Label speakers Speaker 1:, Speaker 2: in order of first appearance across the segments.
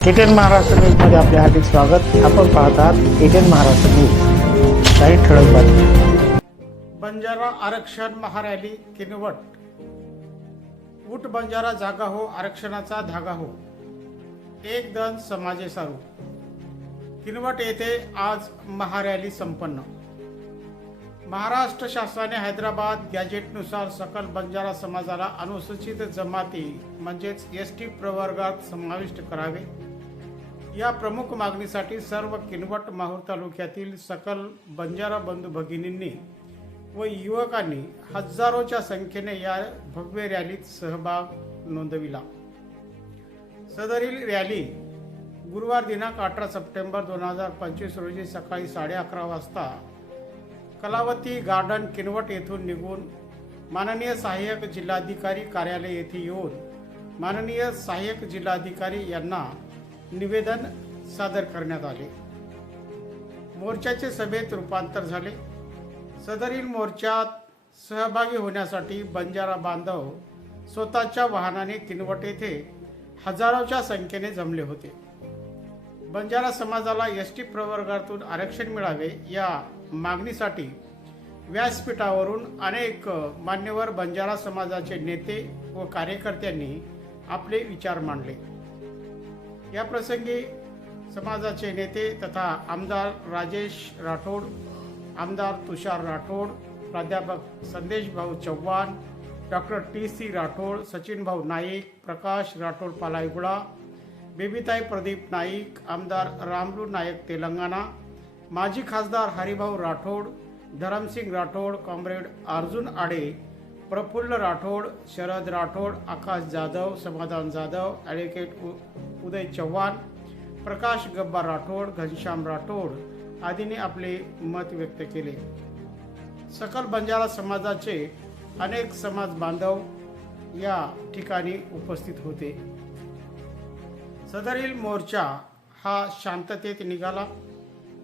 Speaker 1: ATN Maharashtra न्यूजमध्ये आपले हार्दिक स्वागत. आपण पाहत आहात एटीएन महाराष्ट्र न्यूज. काही ठळक बातमी बंजारा आरक्षण महारॅली किनवट. उठ बंजारा जागा हो आरक्षणाचा धागा हो. एक दन समाजे सारू. किनवट येथे आज महारॅली संपन्न. महाराष्ट्र शासनाने हैदराबाद गॅजेटनुसार सकल बंजारा समाजाला अनुसूचित जमाती म्हणजेच एस टी प्रवर्गात समाविष्ट करावे. या प्रमुख मागणीसाठी सर्व किनवट माहूर तालुक्यातील सकल बंजारा बंधू भगिनींनी व युवकांनी हजारोच्या संख्येने या भव्य रॅलीत सहभाग नोंदविला. सदरील रॅली गुरुवार दिनांक अठरा सप्टेंबर दोन हजार पंचवीस रोजी सकाळी साडे अकरा वाजता कलावती गार्डन किनवट येथून निघून माननीय सहाय्यक जिल्हाधिकारी कार्यालय येथे येऊन माननीय सहाय्यक जिल्हाधिकारी यांना निवेदन सादर करण्यात आले. मोर्चाचे सभेत रूपांतर झाले. सदरील मोर्चात सहभागी होण्यासाठी बंजारा बांधव स्वतःच्या वाहनाने किनवट येथे हजारोच्या संख्येने जमले होते. बंजारा समाजाला एस टी प्रवर्गातून आरक्षण मिळावे या मागणीसाठी व्यासपीठावरून अनेक मान्यवर बंजारा समाजाचे नेते व कार्यकर्त्यांनी आपले विचार मांडले. या प्रसंगी समाजाचे नेते तथा आमदार राजेश राठोड आमदार तुषार राठोड प्राध्यापक Sandesh bhau Chavan doctor T C Rathod Sachin bhau Naik Prakash Rathod पालायगुडा बेबीताई Pradeep Naik आमदार रामलू नायक तेलंगणा माजी खासदार हरिभाऊ राठोड धरमसिंग राठोड कॉम्रेड अर्जुन आडे प्रफुल्ल राठोड शरद राठोड आकाश जाधव समाधान जाधव ॲडव्होकेट उ- उदय चव्हाण प्रकाश गब्बा राठोड घनश्याम राठोड आदींनी आपले मत व्यक्त केले. सकल बंजारा समाजाचे अनेक समाज बांधव या ठिकाणी उपस्थित होते. सदरील मोर्चा हा शांततेत निघाला.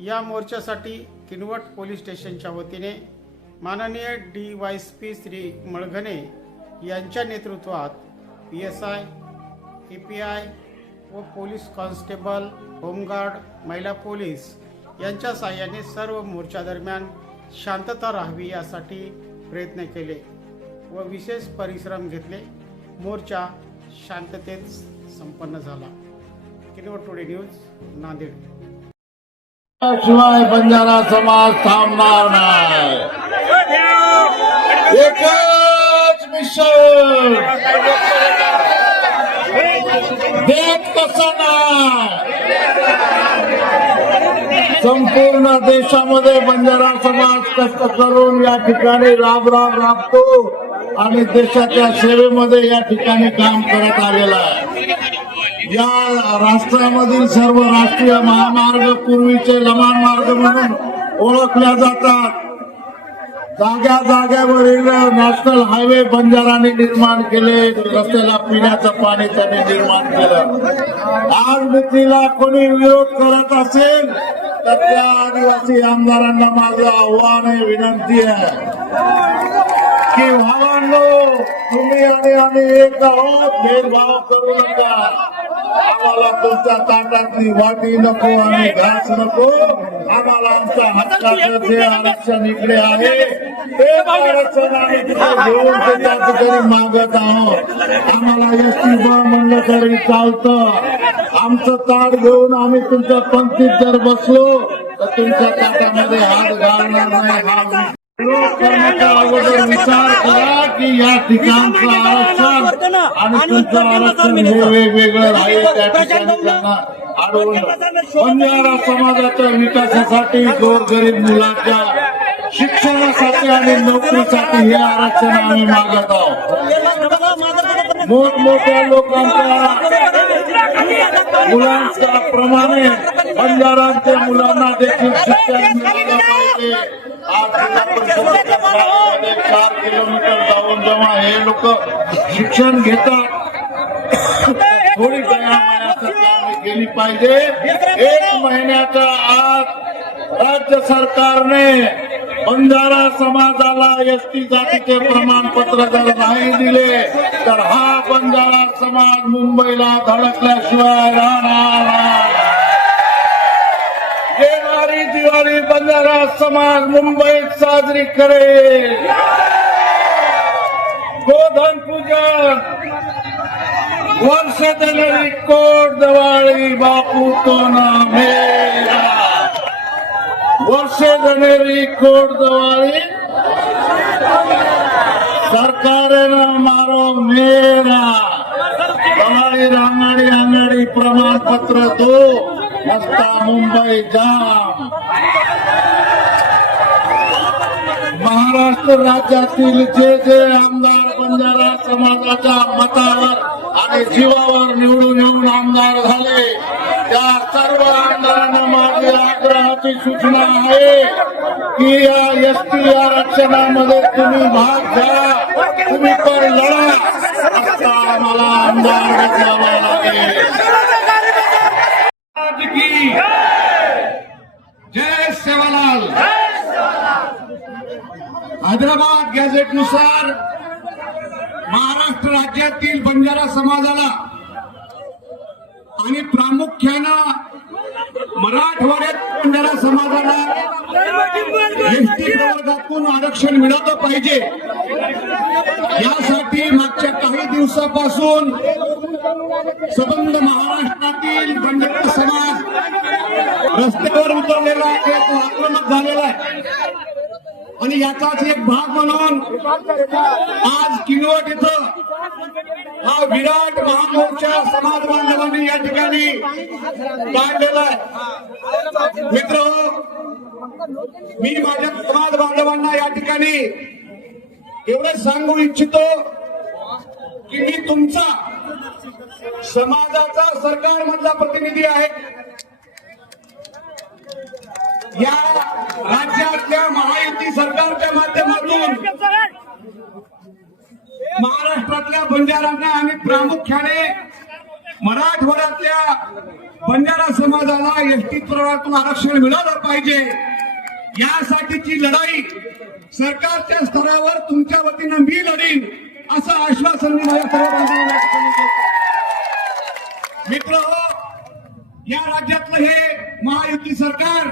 Speaker 1: या मोर्चासाठी किनवट पोलीस स्टेशनच्या वतीने माननीय D Y P Shri Malghane यांच्या नेतृत्वात P S I A P I व पोलीस कॉन्स्टेबल होमगार्ड महिला पोलीस यांच्या साह्याने सर्व मोर्चादरम्यान शांतता राहावी यासाठी प्रयत्न केले व विशेष परिश्रम घेतले. मोर्चा शांततेत संपन्न झाला. Kinwat today news Nanded.
Speaker 2: शिवाय बंजारा समाज थांबणार नाही. एकच मिशन. देत नाही संपूर्ण देशामध्ये बंजारा समाज कष्ट करून या ठिकाणी राब राब राबतो आणि देशाच्या सेवेमध्ये या ठिकाणी काम करत आलेला आहे. या राष्ट्रामधील सर्व राष्ट्रीय महामार्ग पूर्वीचे लमान मार्ग म्हणून ओळखल्या जातात. जाग्या जाग्यावरील नॅशनल हायवे बंजाराने निर्माण केले रस्त्याला पिण्याचं पाणी त्याने निर्माण केलं. आज मित्रीला कोणी विरोध करत असेल तर त्या आदिवासी आमदारांना माझं आव्हान आहे विनंती आहे. की भावांनो तुम्ही आणि आम्ही एक आहोत. भेदभाव करू नका. आम्हाला तुमच्या ताटातली वाटी नको आणि घास नको. आम्हाला आमच्या हक्काचं जे आरक्षण इकडे आहे ते आरक्षण आम्ही घेऊन ते त्या ठिकाणी मागत आहोत. आम्हाला एसटी बळ म्हणलं तरी चालतं. आमचं ताट घेऊन आम्ही तुमच्या पंक्तीत जर बसलो तर तुमच्या ताटामध्ये हात घालणार नाही. हा करण्याच्या अगोदर विचार करा की या ठिकाणचं आरक्षण आणि तुमचं आरक्षण हे वेगवेगळं राहील त्या ठिकाणी त्यांना अडवलं बंजारा समाजाच्या विकासासाठी गोरगरीब मुलांच्या शिक्षणासाठी आणि नोकरीसाठी हे आरक्षण आम्ही मागत आहोत. मोठमोठ्या लोकांच्या मुलांच्या प्रमाणे बंजारांच्या मुलांना देखील शिक्षण मिळालं पाहिजे आज चार किलोमीटर जाऊन जेव्हा हे लोक शिक्षण घेतात थोडी दयामायाचं आम्ही केली पाहिजे. एक महिन्याच्या आत राज्य सरकारने
Speaker 3: बंजारा समाजाला एसटी जातीचे प्रमाणपत्र जर नाही दिले तर हा बंजारा समाज मुंबईला धडकल्याशिवाय राहणार येणारी दिवाळी बंजारा समाज मुंबईत साजरी करेल. गोधन पूजन वर्ष देणारी कोट दिवाळी बापू तो ना मेरा वर्ष देणारी कोट दिवाळी सरकारनं मारो मेरा दिवाळी रांगाडी आंगाडी प्रमाणपत्र दो नसता मुंबई जाम महाराष्ट्र राज्यातील जे जे आमदार बंजारा समाजाच्या मतावर आणि जीवावर निवडून येऊन आमदार झाले त्या सर्व आमदारांना माझी आग्रहाची सूचना आहे की या एसटी आरक्षणामध्ये तुम्ही भाग घ्या. तुम्ही पण लढा. आता आम्हाला आमदार बदलावा लागेल. जय सेवालाल. हैदराबाद गॅझेटनुसार महाराष्ट्र राज्यातील बंजारा समाजाला आणि प्रामुख्यानं मराठवाड्यात पंढरा समाजाला एसटी प्रवर्गातून आरक्षण मिळवलं पाहिजे. यासाठी मागच्या काही दिवसापासून सबंध महाराष्ट्रातील पंढरा समाज रस्त्यावर उतरलेला आहे तो आक्रमक झालेला आहे. आणि याचाच एक भाग म्हणून आज किनवट इथं हा विराट महामोर्चा समाज बांधवांनी या ठिकाणी काढलेला आहे. मित्र हो, मी माझ्या समाज बांधवांना या ठिकाणी एवढं सांगू इच्छितो की मी तुमचा समाजाचा सरकारमधला प्रतिनिधी आहे. या राज्यातल्या महायुती सरकारच्या माध्यमातून महाराष्ट्रातल्या बंजारांना आणि प्रामुख्याने मराठवाड्यातल्या बंजारा समाजाला एसटी प्रवाहातून आरक्षण मिळालं पाहिजे. यासाठीची लढाई सरकारच्या स्तरावर तुमच्या वतीनं मी लढीन असं आश्वासन मी माझ्या सर्व या मित्र हो, या राज्यातलं हे महायुती सरकार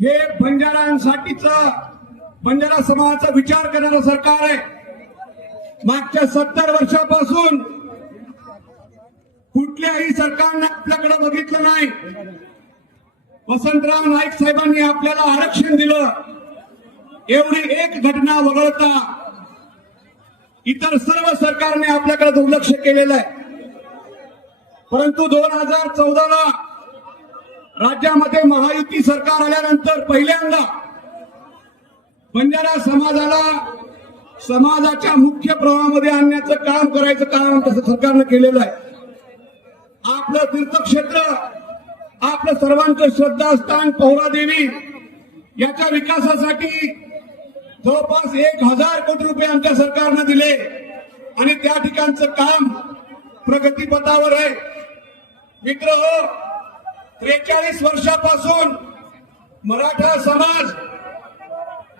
Speaker 3: हे बंजारांसाठीच बंजारा समाजाचा विचार करणारं सरकार आहे. मागच्या सत्तर वर्षापासून कुठल्याही सरकारनं आपल्याकडे बघितलं नाही. वसंतराव नाईक साहेबांनी आपल्याला आरक्षण दिलं. एवढी एक घटना वगळता इतर सर्व सरकारने आपल्याकडे दुर्लक्ष केलेलं आहे. परंतु दोन हजार चौदाला राज्यामध्ये महायुती सरकार आल्यानंतर पहिल्यांदा बंजारा समाजाला समाजाच्या मुख्य प्रवाहामध्ये आणण्याचं काम करायचं काम तसं सरकारनं केलेलं आहे. आपलं तीर्थक्षेत्र आपलं सर्वांचं श्रद्धास्थान पौरादेवी याच्या विकासासाठी जवळपास एक हजार कोटी रुपये आमच्या सरकारनं दिले. आणि त्या ठिकाणचं काम प्रगतीपथावर आहे. मित्र हो त्रेचाळीस वर्षापासून मराठा समाज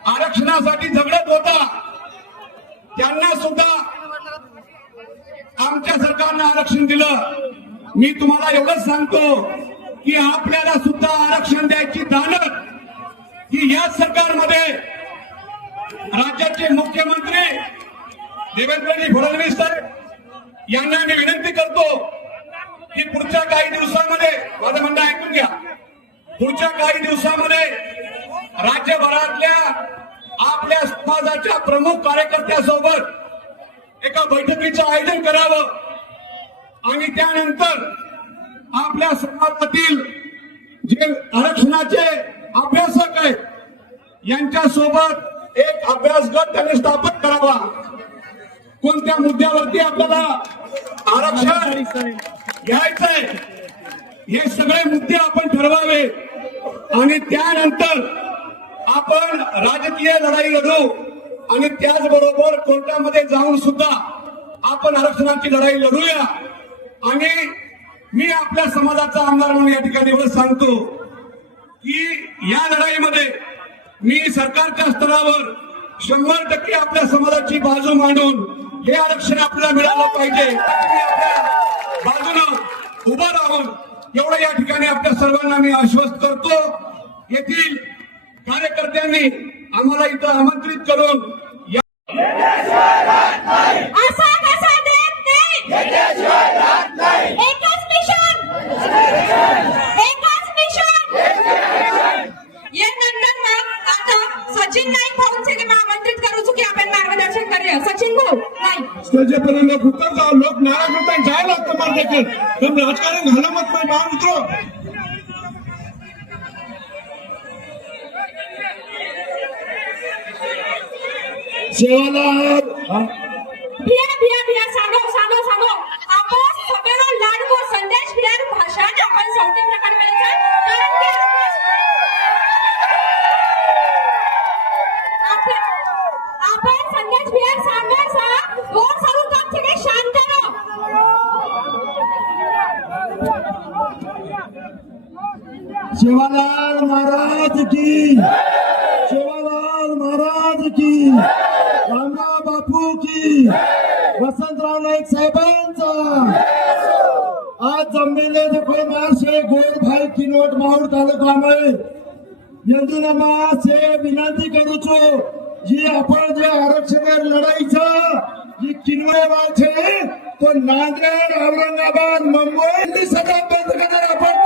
Speaker 3: आरक्षणासाठी झगडत होता. त्यांना सुद्धा आमच्या सरकारनं आरक्षण दिलं. मी तुम्हाला एवढंच सांगतो की आपल्याला सुद्धा आरक्षण द्यायची दानत ही याच सरकारमध्ये राज्याचे मुख्यमंत्री देवेंद्रजी फडणवीस साहेब यांना मी विनंती करतो की पुढच्या काही दिवसामध्ये माझं म्हणणं ऐकून घ्या. पुढच्या काही दिवसामध्ये राज्यभरातल्या आपल्या समाजाच्या प्रमुख कार्यकर्त्यासोबत एका बैठकीचं आयोजन करावं. आणि त्यानंतर आपल्या समाजातील जे आरक्षणाचे अभ्यासक आहेत यांच्यासोबत एक अभ्यास गट त्यांनी स्थापन करावा. कोणत्या मुद्द्यावरती आपल्याला आरक्षण घ्यायचंय हे सगळे मुद्दे आपण ठरवावे. आणि त्यानंतर आपण राजकीय लढाई लढू आणि त्याचबरोबर कोर्टामध्ये जाऊन सुद्धा आपण आरक्षणाची लढाई लढूया. आणि मी आपल्या समाजाचा आमदार म्हणून या ठिकाणी एवढं सांगतो की या लढाईमध्ये मी सरकारच्या स्तरावर शंभर टक्के आपल्या समाजाची बाजू मांडून हे आरक्षण आपल्याला मिळालं पाहिजे. बाजूनं उभं राहून एवढं या ठिकाणी आपल्या सर्वांना मी आश्वस्त करतो. येथील कार्यकर्त्यांनी आम्हाला इथं आमंत्रित करून या
Speaker 4: असा कसा देत नाही. एकच मिशन. एकच मिशन. यानंतर मग आता सचिन नाईक भाऊंचे मी आमंत्रित करू चुकी आपण मार्गदर्शन करूया सचिन भाऊ नाही
Speaker 3: स्टेजपर्यंत कुठं जाऊ लोक नाराज होतात जायला लागतं मार्केट पण राजकारण झालं मत नाही बाहेर उतरो
Speaker 5: सेवालाल
Speaker 4: भिया भिया भिया सांगो सांगो सांगो आपण सगळ्यांना लाडको संदेश भियार भाषण आपण सौते प्रकारे मिळायचं कारण की आपण आपण संदेश भियार सांगणार सा गोड सारू काम सगळे शांत राहा।
Speaker 5: शिवालाल महाराज की। शिवालाल महाराज की। रामराव बापू की वसंतराव नाईक साहेबांचा. आज जमलेले रुपये मारशे गोरभाई किनोट माहूर तालुकामध्ये यंदुनामा से विनंती करूचो जी आपण जे आरक्षण लढाईचं जी किनवे छे तो नांदेड औरंगाबाद मुंबई सगळं बंद करणार आपण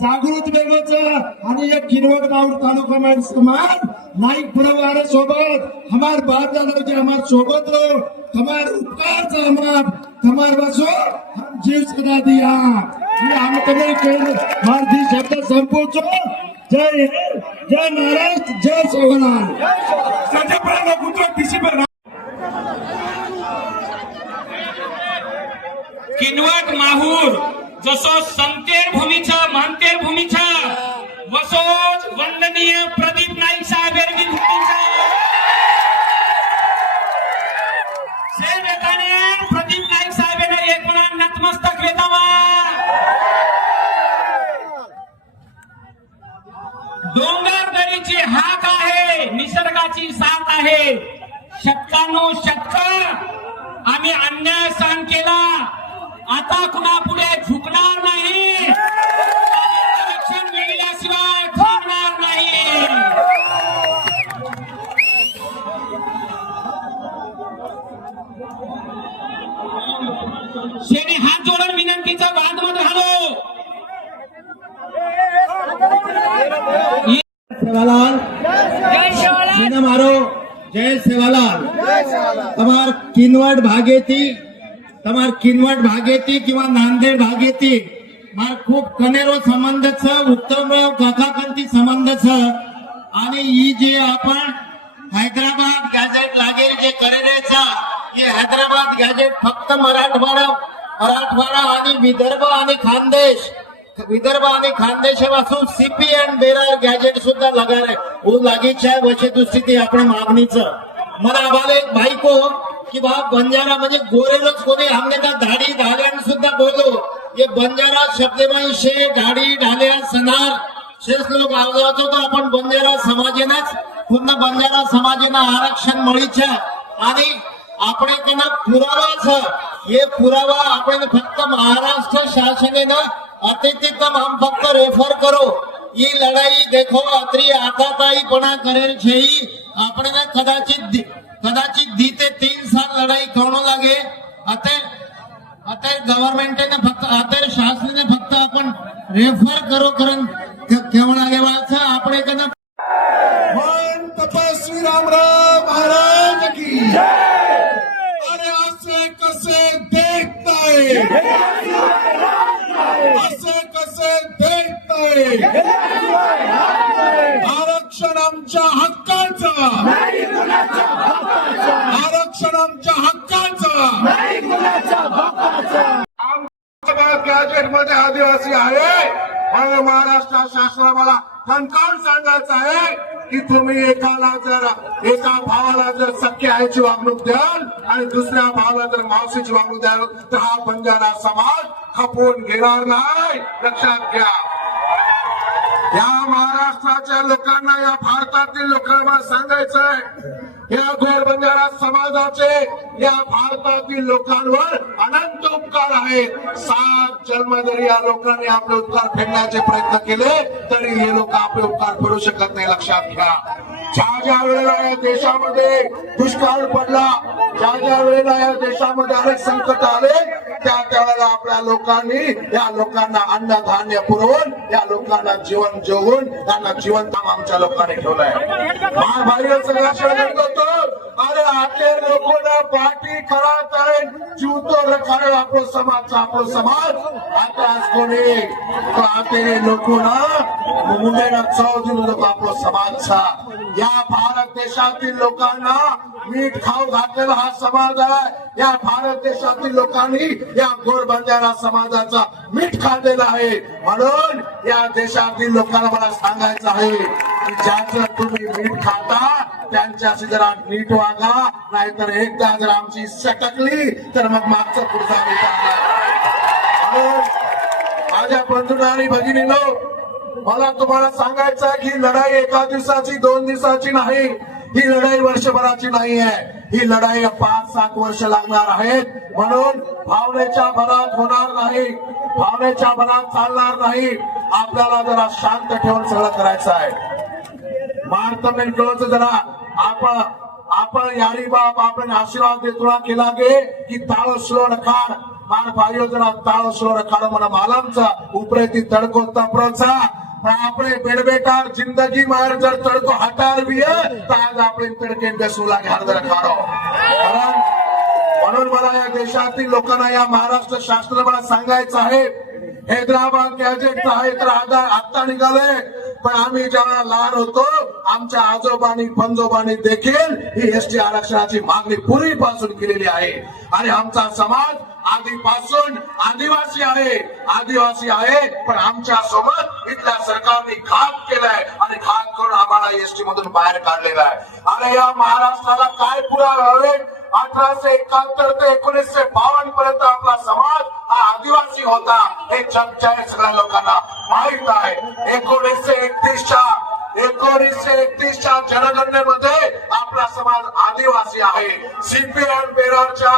Speaker 5: जागृत वेगळच आणि एक किनवट गाव तालुका में समाज नाईक परिवार सोबत हमार बाप दादा जे हमार सोबत रहो हमार उपकार से हमार हमार बसो हम जीव सदा दिया. ये हम तुम्हें कह मार दी शब्द संपूचो जय हिंद जय महाराष्ट्र जय सोहनाथ
Speaker 3: स्टेजपर्यंत कुठं टीसीवर
Speaker 6: किनवट माहूर. जसो संतेर भूमीचा मानतेर भूमीचा वसोज वंदनीय प्रदीप नाईक साहेब एरवी भूमीचा प्रदीप नाईक साहेबांना एकूण नतमस्तक वेतावा. डोंगर दरीची हाक आहे निसर्गाची साथ आहे. शतकानु शतक आम्ही अन्याय सहन केला. आता कुणा पुढे झुकणार नाही आरक्षण मिळाल्याशिवाय थांबणार नाही शेने हात जोडून विनंतीचा बांधवत घालो
Speaker 5: सेवालाल सीना मारो जय सेवालाल તમાર કિનવટ ભાગેથી तर किनवट भाग येते किंवा नांदेड भाग येते मला खूप कनेरो संबंध उत्तम काकाकंती संबंध आणि ही जे आपण हैदराबाद गॅजेट लागेल जे करेचा हे हैदराबाद गॅजेट फक्त मराठवाडा मराठवाडा आणि विदर्भ आणि खानदेश विदर्भ आणि खानदेशापासून C P and Berar gazette सुद्धा लगार लागीच्या वशेदुस्थिती आपण मागणीचं मला आम्हाला एक बायको की बा बंजारा म्हणजे गोरेलच कोणी हमने का धाडी धाड्यान सुद्धा बोलो हे बंजारा शब्देबाई धाडी ढाल्या सणार शेष लोक आवजावतो तर आपण बंजारा समाजेनच पुन्हा बंजारा समाजेनं आरक्षण મળીच्या आणि આપણે તેના पुरावाच. છે એ પુરાવા આપણે ફક્ત મહારાષ્ટ્ર શાસને અતિથિતમ फक्त ફક્ત રેફર કરો એ લડાઈ દેખો અત્રી આકાતાઈ પણ કરેલ છે कदाचित કદાચિત कदाचित दी ते तीन साल लढाई કોણો लागे અત્યારે અત્યારે ગવર્મેન્ટે फक्त અત્યારે शासनाने फक्त आपण रेफर करो करून केवणागे वाचा आपण
Speaker 3: एखादा तपस्वी रामराव महाराज की अरे असे कसे
Speaker 7: देखताय? असे कसे देखताय? आरक्षण आमच्या हक्काचा. आदिवासी आहे. म्हणून महाराष्ट्र शासनाला ठणकावून सांगायचं आहे की तुम्ही एकाला जर एका भावाला जर सख्या आईची वागणूक द्याल आणि दुसऱ्या भावाला जर मावशीची वागणूक द्याल तर हा बंजारा समाज खपवून घेणार नाही. लक्षात घ्या. या महाराष्ट्राच्या लोकांना या भारतातील लोकांना सांगायचं आहे या गोर बंजारा समाजाचे या भारतातील लोकांवर अनंत उपकार आहेत सात जन्म जरी या लोकांनी आपले उपकार फेडण्याचे प्रयत्न केले तरी हे लोक आपले उपकार फेडू शकत नाही लक्षात घ्या. ज्या ज्या वेळेला या देशामध्ये दुष्काळ पडला ज्या ज्या वेळेला या देशामध्ये अनेक संकट आले त्या त्यावेळेला आपल्या लोकांनी या लोकांना अन्नधान्य पुरवून या लोकांना जीवन जगून त्यांना जिवंत आमच्या लोकांनी ठेवलंय. महाभारत सगळा षडयंत्र करतो अरे आपले लोकोना पाठी करत आहे जीवतो कारण आपलो समाज आपलो समाज. आता आज कोणी तो आते लोकोना मुंडेना दिलो लोक आपलो समाजचा. या भारत देशातील लोकांना मीठ खाऊ घातलेला हा समाज आहे. या भारत देशातील लोकांनी या गोर बंजारा समाजाचा मीठ खाल्लेला आहे. म्हणून या देशातील लोकांना मला सांगायचं आहे की ज्याचं तुम्ही मीठ खाता त्यांच्याशी जरा नीट वागा नाहीतर एकदा जर आमची सटकली तर मग मागचं पुढचा माझ्या बंधुना आणि भगिनीनो मला तुम्हाला सांगायचं आहे की लढाई एका दिवसाची दोन दिवसाची नाही. ही लढाई वर्षभराची नाही आहे. ही लढाई पाच सात वर्ष लागणार आहेत. म्हणून भावनेच्या भरात होणार नाही. भावनेच्या भरात चालणार नाही. आपल्याला जरा शांत ठेवून सगळं करायचं आहे. भारत मेट्रोचं जरा. आपण आपण यारी बाप आपण आशीर्वाद देतो केला गे की ताळ स्लो रखाड मान भाईयो जरा ताळ स्लो रखाड म्हणा मालांचा उपरेती तडकोत्ता तपराचा આપણે બેડબેટાર જિંદગી માં જર તડકો હટાડવી હે તો આજ આપણે તડકે બેસવું લાગે હાર્દ રખાડો कारण म्हणून मला या देशातील लोकांना या महाराष्ट्र शासनाला मला सांगायचं आहे हैदराबाद गॅजेट आहे तर आता निघाले. पण आम्ही जेव्हा लहान होतो आमच्या आजोबांनी पंजोबांनी देखील ही एसटी आरक्षणाची मागणी पूर्वीपासून केलेली आहे. आणि आमचा समाज आधीपासून आदिवासी आहे. आदिवासी आहे पण आमच्यासोबत इथल्या सरकारने घात केलाय आणि घात करून आम्हाला एसटी मधून बाहेर काढलेला आहे. आणि या महाराष्ट्राला काय पुरावे हवे? अठराशे एकाहत्तर ते एकोणीसशे बावन्न पर्यंत आपला समाज हा आदिवासी होता हे चमचाळीस सगळ्या लोकांना. माहीत आहे एकोणीसशे एकतीसच्या एकोणीसशे एकतीसच्या जनगणनेमध्ये आपला समाज आदिवासी आहे. सीपीएम बेरारच्या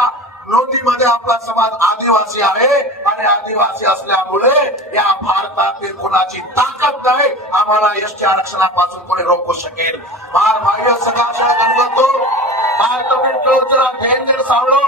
Speaker 7: नोंदीमध्ये आपला समाज आदिवासी आहे आणि आदिवासी असल्यामुळे या भारतातील कोणाची ताकद नाही आम्हाला एसटी आरक्षणापासून कोणी रोखू शकेल. फार भाग्य सगळा गणवतो भारत जरा धैर्य सावळो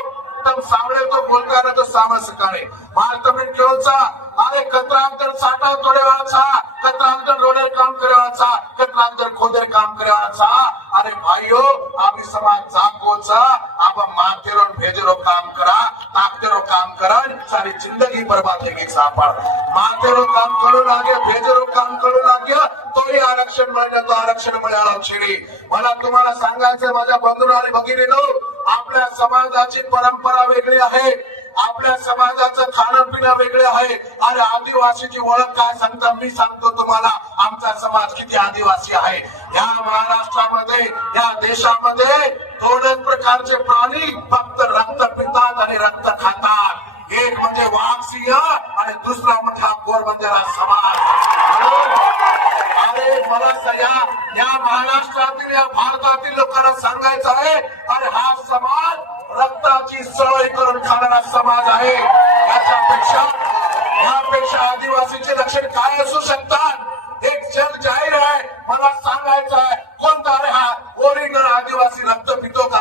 Speaker 7: तम सावळे तो बोलताना तो सावळ सकाळे भारत केळचा अरे कतरांतर साठा तोडेवाचा कतरांतर रोडे काम करेवाचा कतरांतर खोदे काम करेवाचा अरे भाइयों आप इस समाज जागोचा आपण मातेरो भेजरो काम करा। ताकतेरो काम करा। सारी जिंदगी बर्बाद होगी सापड मातेरो काम करो लागे। भेजरो काम करो लागे। तोही आरक्षण मिळणं तो आरक्षण मिळालं शिरी. मला तुम्हाला सांगायचं माझ्या बंधू आणि भगिनीनो आपल्या समाजाची परंपरा वेगळी आहे. आपल्या समाजाचं खाणं पिणं वेगळं आहे. आणि आदिवासीची ओळख काय सांगता? मी सांगतो तुम्हाला आमचा समाज किती आदिवासी आहे. या महाराष्ट्रामध्ये या देशामध्ये दोनच प्रकारचे प्राणी फक्त रक्त पितात आणि रक्त खातात. एक म्हणजे वाघ सिंह आणि दुसरा म्हणजे हा पोरबंदरा समाज अरे मला या या महाराष्ट्रातील या भारतातील लोकांना सांगायचं आहे अरे हा समाज रक्ताची सळई करून खाणारा समाज आहे. याच्यापेक्षा यापेक्षा आदिवासीचे लक्षण काय असू शकतात? एक जग जाहीर आहे मला सांगायचं आहे कोणता अरे हा? ओरिजिनल आदिवासी रक्त पितो का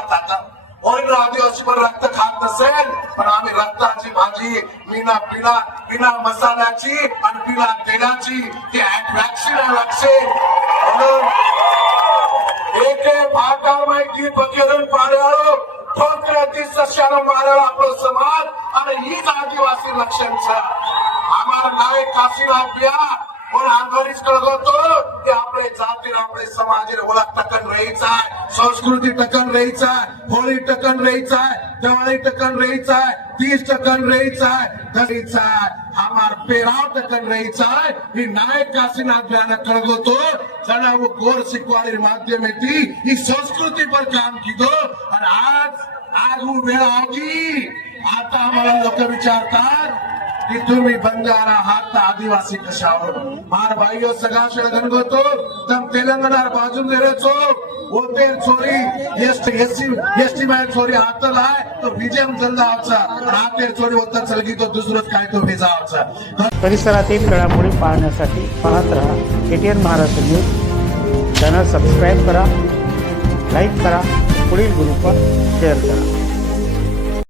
Speaker 7: कोण आदिवासी पण रक्त खात नसेल पण आम्ही रक्ताची भाजी बिना बिना बिना मसाल्याची आणि बिना तेलाची ती वॅक्सिन आहे वॅक्सिन म्हणून एक भाकार माहिती बघेरून पाड्याळो ठोकऱ्याची सश्यानं मारायला आपलं समाज आणि हीच आदिवासी लक्षांचा आम्हाला नावे काशीला प्या પ્યા और आघाडीच की आपले जातीर आपले समाज ओळख टकन रहीचा आहे. संस्कृती टकन रहीचा आहे. होळी टकन रहीचा आहे. दिवाळी टकन रहीचा आहे. तीस टकन रहीचा आहे. रहीचा आहे. हमार पेराव टकन रहीचा है ही नायक काशीनाथ ज्ञान कळगोतो जना वो गोर सिखवाड़ी माध्यम थी इस संस्कृती पर काम की आणि आज आज वो वेळ होगी आता आम्हाला लोक विचारतात की तुम्ही बंजारा आहात तर आदिवासी कशावर? मार भाई सगळा शेळ गणगोतो तम तेलंगणार बाजून रेचो ओतेर चोरी एसटी एसटी एसटी माय चोरी हातला आहे तो विजयम जल्दावचा हातेर चोरी होता चलगी तो दुसरंच काय तो भेजावचा
Speaker 1: परिसरातील घडामोडी पाहण्यासाठी पाहत राहा. ATN Maharashtra news channel subscribe करा लाईक करा पुढील ग्रुपवर शेअर करा.